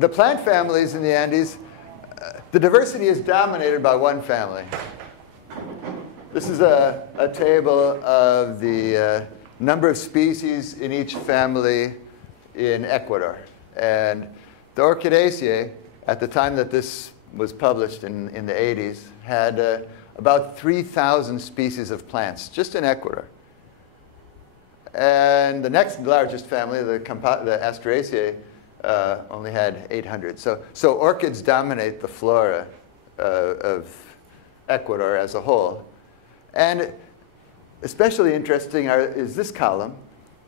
the plant families in the Andes, the diversity is dominated by one family. This is a table of the number of species in each family in Ecuador. And the Orchidaceae, at the time that this was published in the 80s, had about 3,000 species of plants just in Ecuador. And the next largest family, the Asteraceae, only had 800. So orchids dominate the flora of Ecuador as a whole. And especially interesting is this column,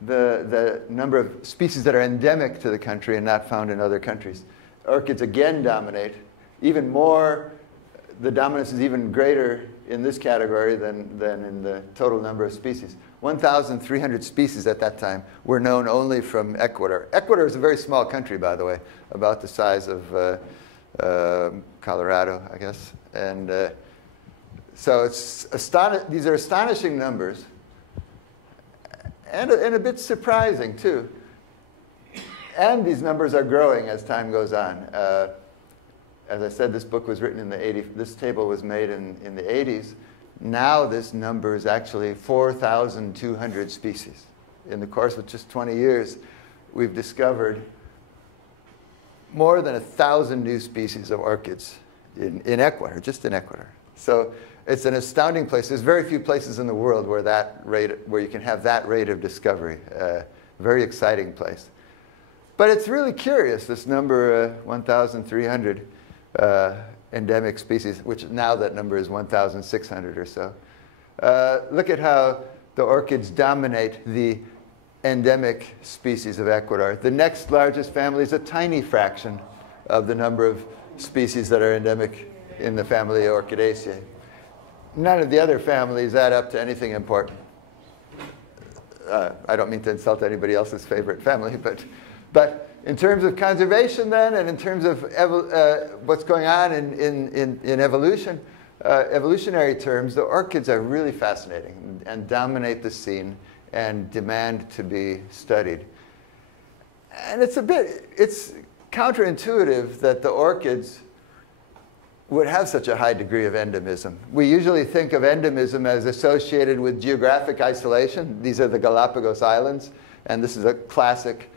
the number of species that are endemic to the country and not found in other countries. Orchids again dominate. Even more, the dominance is even greater in this category than in the total number of species. 1,300 species at that time were known only from Ecuador. Ecuador is a very small country, by the way, about the size of Colorado, I guess. And so these are astonishing numbers, and a bit surprising, too. And these numbers are growing as time goes on. As I said, this book was written in the 80s. This table was made in the 80s. Now this number is actually 4,200 species. In the course of just 20 years, we've discovered more than 1,000 new species of orchids in Ecuador, just in Ecuador. So it's an astounding place. There's very few places in the world where you can have that rate of discovery. Very exciting place. But it's really curious, this number, 1,300 endemic species, which now that number is 1,600 or so. Look at how the orchids dominate the endemic species of Ecuador. The next largest family is a tiny fraction of the number of species that are endemic in the family Orchidaceae. None of the other families add up to anything important. I don't mean to insult anybody else's favorite family, but in terms of conservation then, and in terms of what's going on in evolution, evolutionary terms, the orchids are really fascinating and dominate the scene and demand to be studied. And it's counterintuitive that the orchids would have such a high degree of endemism. We usually think of endemism as associated with geographic isolation. These are the Galapagos Islands, and this is a classic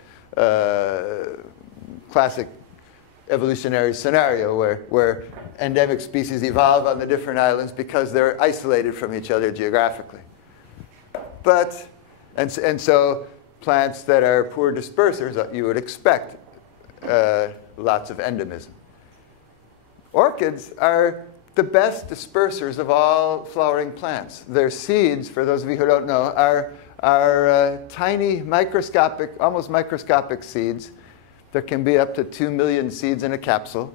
evolutionary scenario where endemic species evolve on the different islands because they're isolated from each other geographically. And so plants that are poor dispersers, you would expect lots of endemism. Orchids are the best dispersers of all flowering plants. Their seeds, for those of you who don't know, are tiny, microscopic, almost microscopic seeds. There can be up to 2 million seeds in a capsule.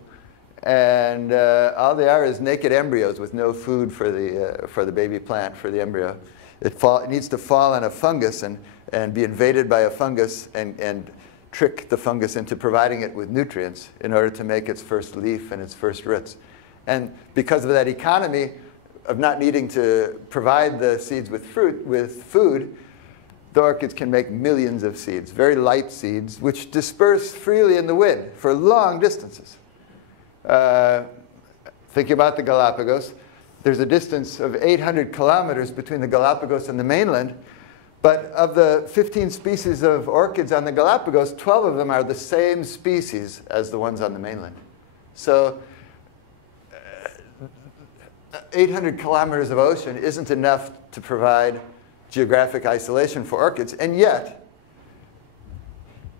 And all they are is naked embryos with no food for the baby plant, for the embryo. It needs to fall on a fungus and be invaded by a fungus and trick the fungus into providing it with nutrients in order to make its first leaf and its first roots. And because of that economy of not needing to provide the seeds with food, the orchids can make millions of seeds, very light seeds, which disperse freely in the wind for long distances. Thinking about the Galapagos, there's a distance of 800 kilometers between the Galapagos and the mainland. But of the 15 species of orchids on the Galapagos, 12 of them are the same species as the ones on the mainland. So 800 kilometers of ocean isn't enough to provide geographic isolation for orchids. And yet,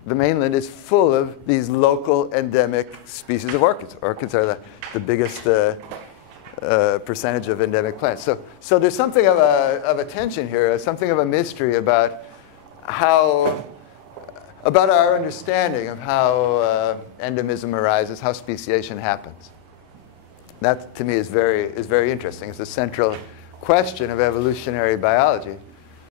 the mainland is full of these local endemic species of orchids. Orchids are the biggest percentage of endemic plants. So there's something of a tension here, something of a mystery about our understanding of how endemism arises, how speciation happens. That, to me, is very interesting. It's the central question of evolutionary biology.